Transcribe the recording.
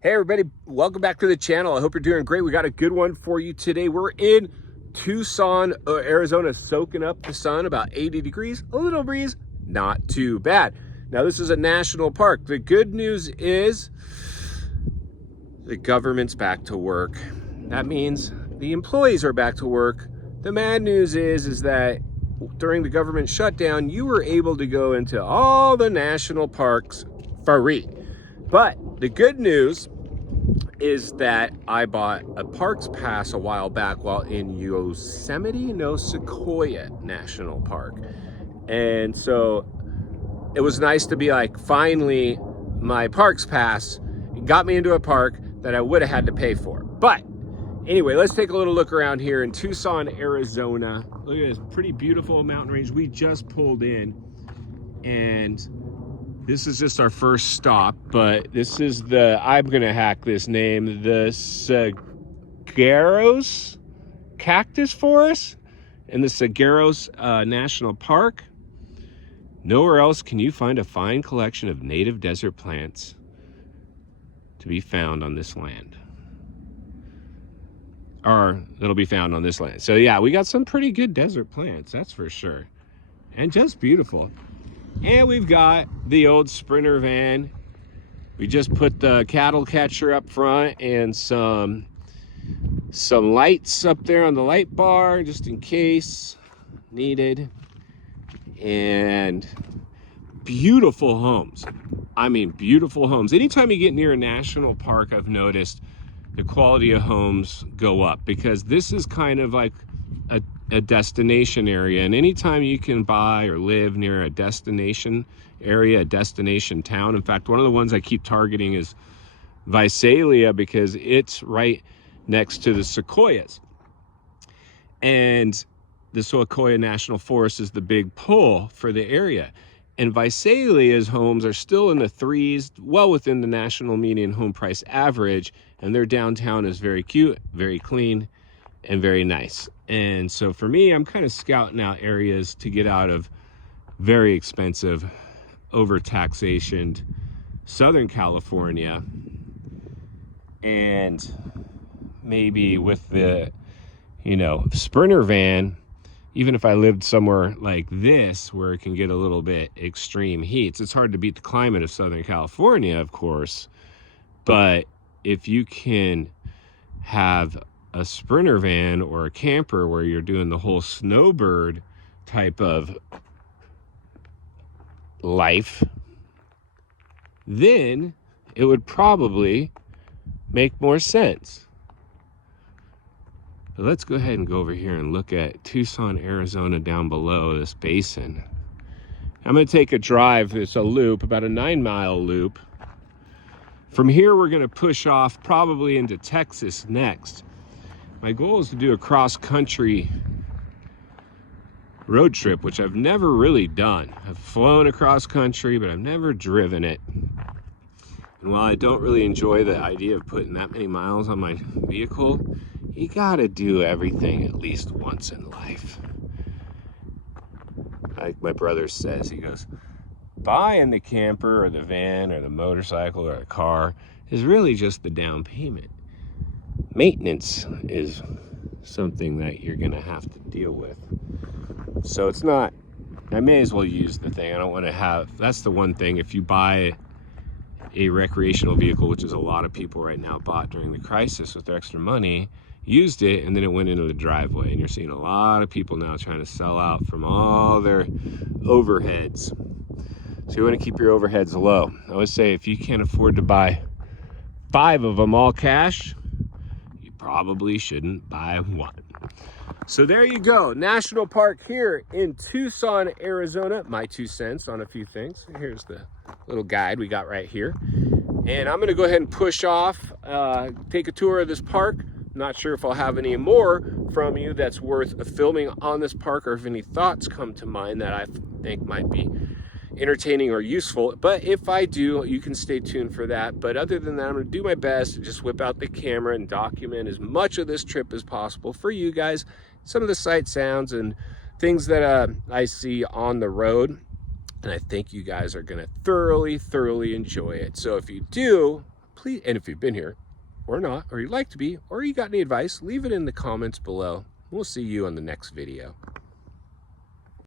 Hey everybody, welcome back to the channel. I hope you're doing great. We got a good one for you today. We're in Tucson, Arizona, soaking up the sun, about 80 degrees, a little breeze, not too bad. Now this is a national park. The good news is the government's back to work. That means the employees are back to work. The bad news is that during the government shutdown, you were able to go into all the national parks free. But the good news is that I bought a parks pass a while back while in Yosemite, no, Sequoia National Park. And so it was nice to be like, finally, my parks pass got me into a park that I would have had to pay for. But anyway, let's take a little look around here in Tucson, Arizona. Look at this pretty beautiful mountain range. We just pulled in, and this is just our first stop, but this is I'm gonna hack this name, the Sagreros Cactus Forest in the Sagreros National Park. Nowhere else can you find a fine collection of native desert plants to be found on this land. Or that'll be found on this land. So yeah, we got some pretty good desert plants, that's for sure. And just beautiful. And we've got the old Sprinter van. We just put the cattle catcher up front and some lights up there on the light bar just in case needed. And beautiful homes. I mean, beautiful homes. Anytime you get near a national park, I've noticed the quality of homes go up, because this is kind of like a destination area, and anytime you can buy or live near a destination area, a destination town. In fact, one of the ones I keep targeting is Visalia, because it's right next to the Sequoias, and the Sequoia National Forest is the big pull for the area. And Visalia's homes are still in the threes, well within the national median home price average, and their downtown is very cute, very clean, and very nice. And so for me, I'm kind of scouting out areas to get out of very expensive, overtaxationed Southern California. And maybe with the, Sprinter van, even if I lived somewhere like this where it can get a little bit extreme heats, it's hard to beat the climate of Southern California, of course. But if you can have a Sprinter van or a camper where you're doing the whole snowbird type of life, then it would probably make more sense. But let's go ahead and go over here and look at Tucson, Arizona down below this basin. I'm going to take a drive. It's a loop, about a 9-mile loop. From here, we're going to push off probably into Texas next. My goal is to do a cross-country road trip, which I've never really done. I've flown across country, but I've never driven it. And while I don't really enjoy the idea of putting that many miles on my vehicle, you gotta do everything at least once in life. Like my brother says, he goes, buying the camper or the van or the motorcycle or the car is really just the down payment. Maintenance is something that you're gonna have to deal with. So it's not, I may as well use the thing. I don't want to have, that's the one thing, if you buy a recreational vehicle, which is a lot of people right now bought during the crisis with their extra money, used it, and then it went into the driveway, and you're seeing a lot of people now trying to sell out from all their overheads. So you want to keep your overheads low. I would say if you can't afford to buy 5 of them all cash, you probably shouldn't buy one. So there you go, national park here in Tucson, Arizona. My 2 cents on a few things. Here's the little guide we got right here. And I'm gonna go ahead and push off, take a tour of this park. Not sure if I'll have any more from you that's worth filming on this park, or if any thoughts come to mind that I think might be entertaining or useful. But if I do, you can stay tuned for that. But other than that, I'm gonna do my best to just whip out the camera and document as much of this trip as possible for you guys. Some of the sight sounds and things that I see on the road. And I think you guys are gonna thoroughly enjoy it. So if you do, please, and if you've been here or not, or you'd like to be, or you got any advice, leave it in the comments below. We'll see you on the next video.